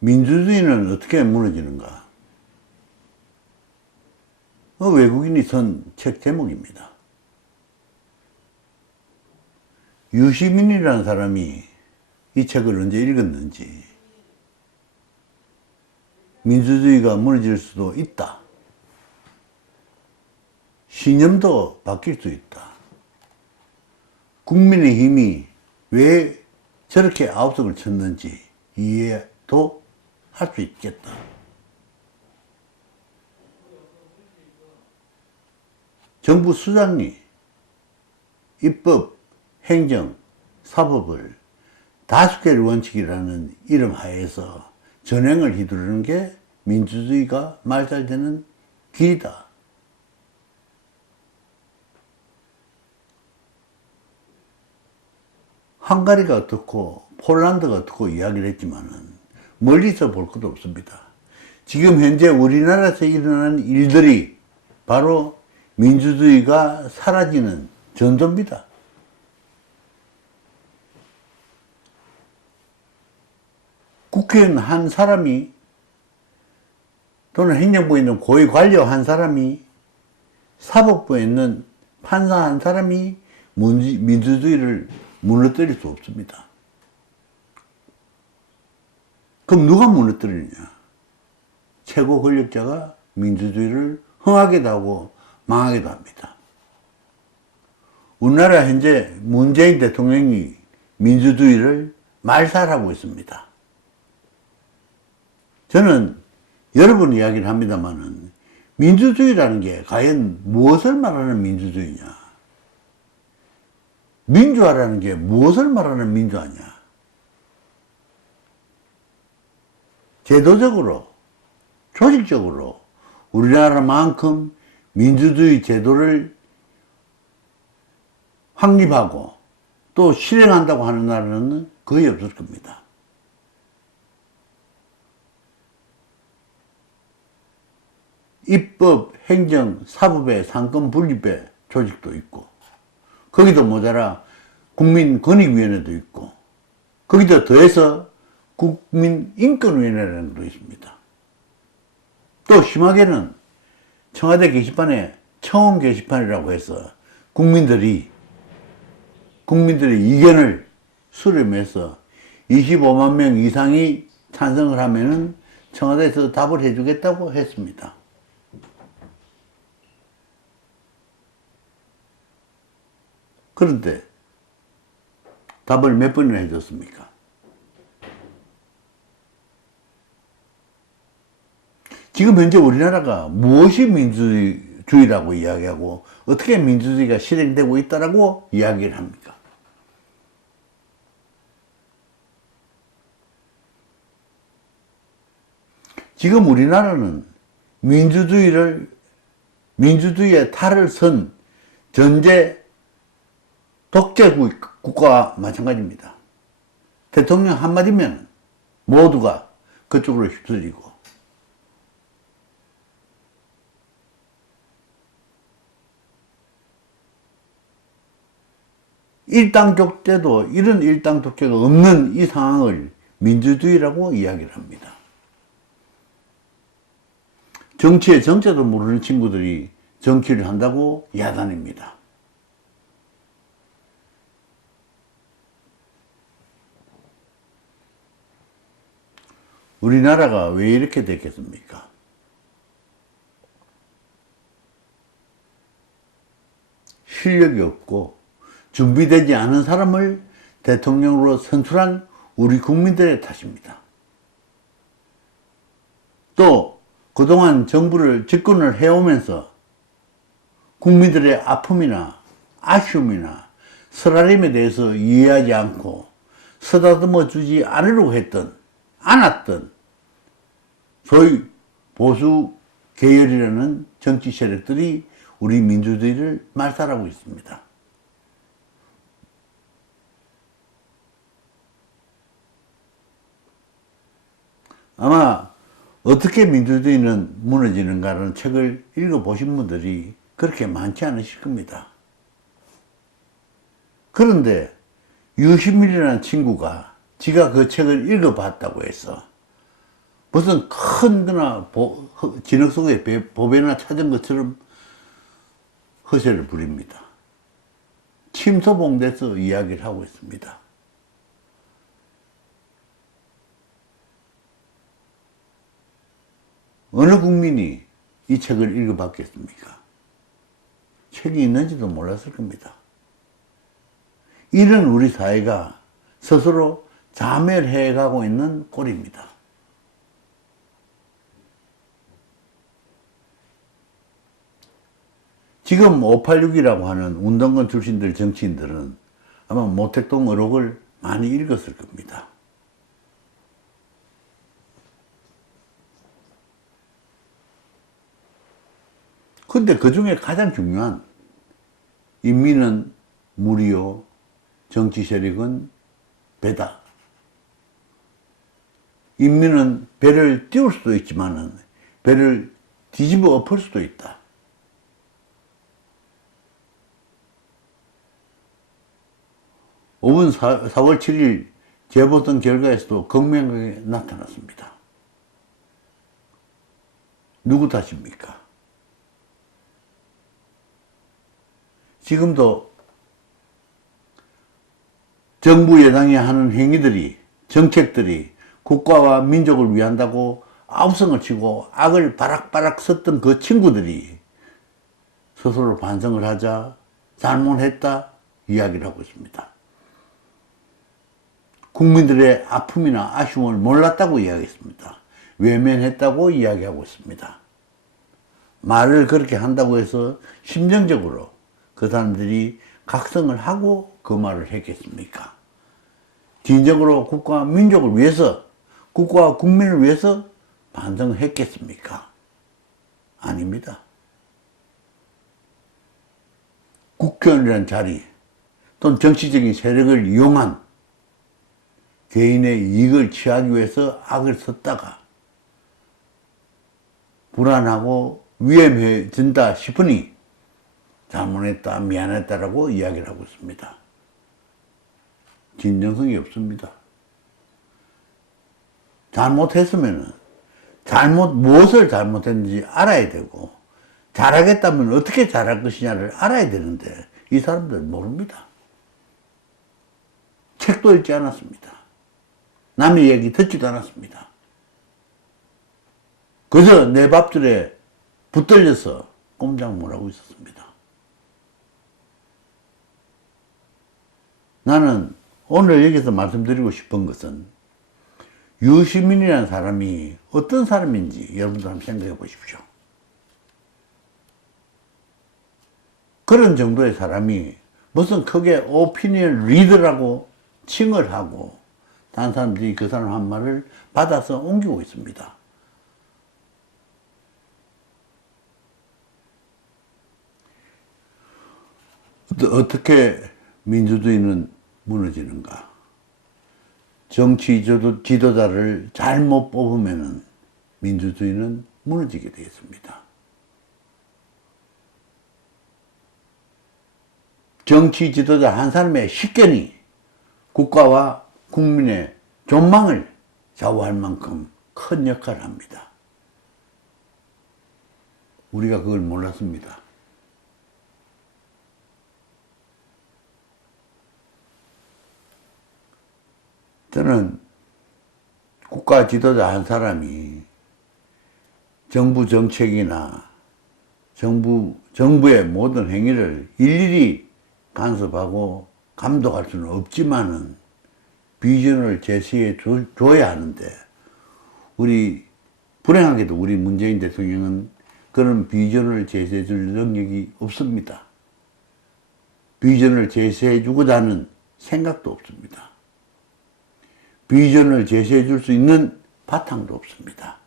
민주주의는 어떻게 무너지는가? 어, 외국인이 쓴 책 제목입니다. 유시민이라는 사람이 이 책을 언제 읽었는지 민주주의가 무너질 수도 있다. 신념도 바뀔 수 있다. 국민의 힘이 왜 저렇게 아홉석을 쳤는지 이해도 할 수 있겠다. 정부 수장이 입법, 행정, 사법을 다섯 개의 원칙이라는 이름 하에서 전횡을 휘두르는 게 민주주의가 말살되는 길이다. 헝가리가 어떻고 폴란드가 어떻고 이야기를 했지만은 멀리서 볼 것도 없습니다. 지금 현재 우리나라에서 일어나는 일들이 바로 민주주의가 사라지는 전조입니다. 국회의원 한 사람이 또는 행정부에 있는 고위 관료 한 사람이 사법부에 있는 판사 한 사람이 민주주의를 무너뜨릴 수 없습니다. 그럼 누가 무너뜨리느냐? 최고 권력자가 민주주의를 흥하게도 하고 망하게도 합니다. 우리나라 현재 문재인 대통령이 민주주의를 말살하고 있습니다. 저는 여러 번 이야기를 합니다만은 민주주의라는 게 과연 무엇을 말하는 민주주의냐? 민주화라는 게 무엇을 말하는 민주화냐? 제도적으로, 조직적으로 우리나라만큼 민주주의 제도를 확립하고 또 실행한다고 하는 나라는 거의 없을 겁니다. 입법, 행정, 사법의 상권 분립의 조직도 있고 거기도 모자라 국민권익위원회도 있고 거기다 더해서 국민인권위원회라는 것도 있습니다. 또 심하게는 청와대 게시판에 청원 게시판이라고 해서 국민들이 국민들의 의견을 수렴해서 25만 명 이상이 찬성을 하면은 청와대에서 답을 해주겠다고 했습니다. 그런데 답을 몇 번이나 해줬습니까? 지금 현재 우리나라가 무엇이 민주주의라고 이야기하고 어떻게 민주주의가 실행되고 있다라고 이야기를 합니까? 지금 우리나라는 민주주의를 민주주의의 탈을 선 전제 독재 국- 국가와 마찬가지입니다. 대통령 한마디면 모두가 그쪽으로 휩쓸리고 일당 독재도 이런 일당 독재가 없는 이 상황을 민주주의라고 이야기를 합니다. 정치의 정체도 모르는 친구들이 정치를 한다고 야단입니다. 우리나라가 왜 이렇게 됐겠습니까? 실력이 없고 준비되지 않은 사람을 대통령으로 선출한 우리 국민들의 탓입니다. 또 그동안 정부를 집권을 해오면서 국민들의 아픔이나 아쉬움이나 쓰라림에 대해서 이해하지 않고 쓰다듬어 주지 않으려고 했던 않았던 소위 보수 계열이라는 정치 세력들이 우리 민주주의를 말살하고 있습니다. 아마 어떻게 민주주의는 무너지는가라는 책을 읽어보신 분들이 그렇게 많지 않으실 겁니다. 그런데 유시민이라는 친구가 지가 그 책을 읽어봤다고 해서 무슨 큰 거나 보, 허- 진흙 속에 배- 보배나 찾은 것처럼 허세를 부립니다. 침소봉돼서 이야기를 하고 있습니다. 어느 국민이 이 책을 읽어봤겠습니까? 책이 있는지도 몰랐을 겁니다. 이런 우리 사회가 스스로 자멸해 가고 있는 꼴입니다. 지금 586이라고 하는 운동권 출신들 정치인들은 아마 모택동 의록을 많이 읽었을 겁니다. 근데 그 중에 가장 중요한 인민은 무리요, 정치 세력은 배다. 인민은 배를 띄울 수도 있지만은 배를 뒤집어 엎을 수도 있다. 오분 4, 4월 7일 재보선 결과에서도 극명하게 나타났습니다. 누구 탓입니까? 지금도 정부 여당이 하는 행위들이 정책들이 국가와 민족을 위한다고 아우성을 치고 악을 바락바락 썼던 그 친구들이 스스로 반성을 하자 잘못했다 이야기를 하고 있습니다. 국민들의 아픔이나 아쉬움을 몰랐다고 이야기했습니다. 외면했다고 이야기하고 있습니다. 말을 그렇게 한다고 해서 심정적으로 그 사람들이 각성을 하고 그 말을 했겠습니까? 진정으로 국가와 민족을 위해서 국가와 국민을 위해서 반성을 했겠습니까? 아닙니다. 국회의원이라는 자리 또는 정치적인 세력을 이용한 개인의 이익을 취하기 위해서 악을 썼다가 불안하고 위험해진다 싶으니 잘못했다, 미안했다라고 이야기를 하고 있습니다. 진정성이 없습니다. 잘못했으면은 잘못 무엇을 잘못했는지 알아야 되고 잘하겠다면 어떻게 잘할 것이냐를 알아야 되는데 이 사람들 모릅니다. 책도 읽지 않았습니다. 남의 얘기 듣지도 않았습니다. 그저 내 밥줄에 붙들려서 꼼짝 못하고 있었습니다. 나는 오늘 여기서 말씀드리고 싶은 것은 유시민이라는 사람이 어떤 사람인지 여러분들 한번 생각해 보십시오. 그런 정도의 사람이 무슨 크게 오피니언 리더라고 칭을 하고 다른 사람들이 그 사람 한 말을 받아서 옮기고 있습니다. 어떻게 민주주의는 무너지는가? 정치 지도, 지도자를 잘못 뽑으면 민주주의는 무너지게 되겠습니다. 정치 지도자 한 사람의 식견이 국가와 국민의 존망을 좌우할 만큼 큰 역할을 합니다. 우리가 그걸 몰랐습니다. 저는 국가 지도자 한 사람이 정부 정책이나 정부, 정부의 모든 행위를 일일이 간섭하고 감독할 수는 없지만은 비전을 제시해 줘, 줘야 하는데 우리 불행하게도 우리 문재인 대통령은 그런 비전을 제시해 줄 능력이 없습니다. 비전을 제시해 주고자 하는 생각도 없습니다. 비전을 제시해 줄 수 있는 바탕도 없습니다.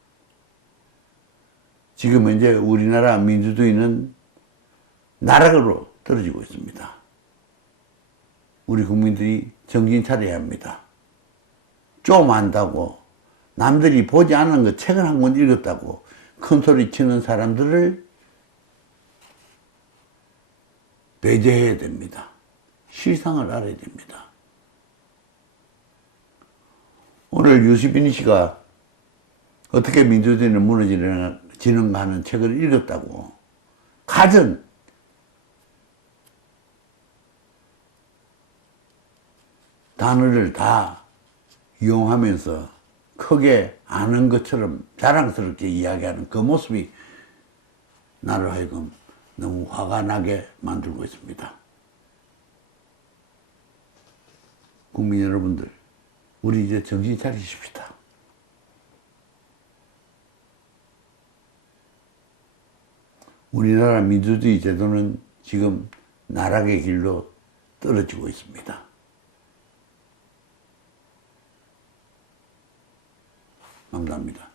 지금 현재 우리나라 민주주의는 나락으로 떨어지고 있습니다. 우리 국민들이 정신 차려야 합니다. 좀 안다고 남들이 보지 않은 거 책을 한 권 읽었다고 큰 소리 치는 사람들을 배제해야 됩니다. 실상을 알아야 됩니다. 오늘 유시빈 씨가 어떻게 민주주의는 무너지는가 하는 책을 읽었다고. 가전. 단어를 다 이용하면서 크게 아는 것처럼 자랑스럽게 이야기하는 그 모습이 나를 하여금 너무 화가 나게 만들고 있습니다. 국민 여러분들, 우리 이제 정신 차리십시다. 우리나라 민주주의 제도는 지금 나락의 길로 떨어지고 있습니다. 감사합니다.